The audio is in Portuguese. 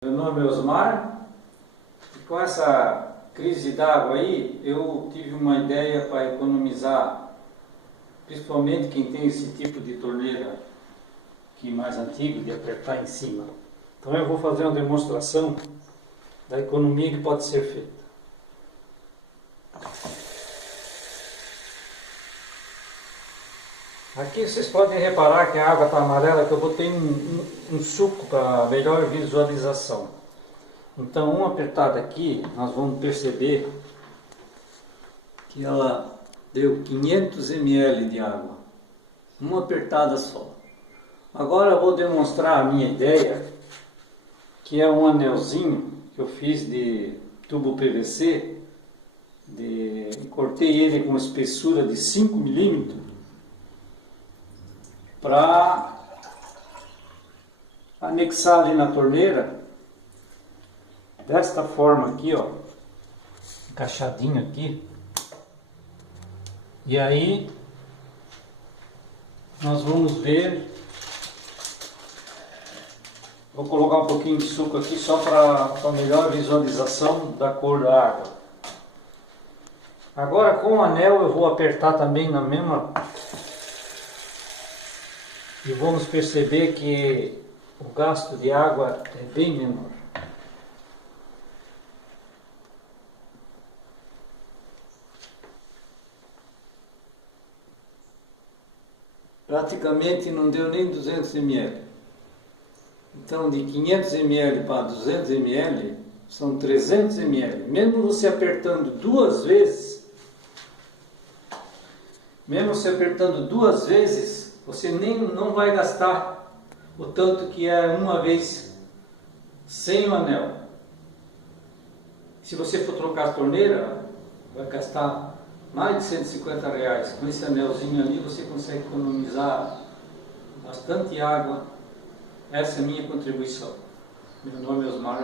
Meu nome é Osmar e com essa crise d'água aí eu tive uma ideia para economizar, principalmente quem tem esse tipo de torneira que mais antigo, de apertar em cima. Então eu vou fazer uma demonstração da economia que pode ser feita. Aqui vocês podem reparar que a água está amarela, que eu botei um suco para melhor visualização. Então, uma apertada aqui, nós vamos perceber que ela deu 500 ml de água. Uma apertada só. Agora eu vou demonstrar a minha ideia, que é um anelzinho que eu fiz de tubo PVC, cortei ele com uma espessura de 5 milímetros, para anexar ali na torneira, desta forma aqui, ó, encaixadinho aqui. E aí nós vamos ver, vou colocar um pouquinho de suco aqui só para melhor visualização da cor da água. Agora com o anel eu vou apertar também na mesma, e vamos perceber que o gasto de água é bem menor. Praticamente não deu nem 200 ml. Então de 500 ml para 200 ml são 300 ml. Mesmo você apertando duas vezes, você não vai gastar o tanto que é uma vez sem o anel. Se você for trocar a torneira, vai gastar mais de R$150. Com esse anelzinho ali você consegue economizar bastante água. Essa é a minha contribuição. Meu nome é Osmar.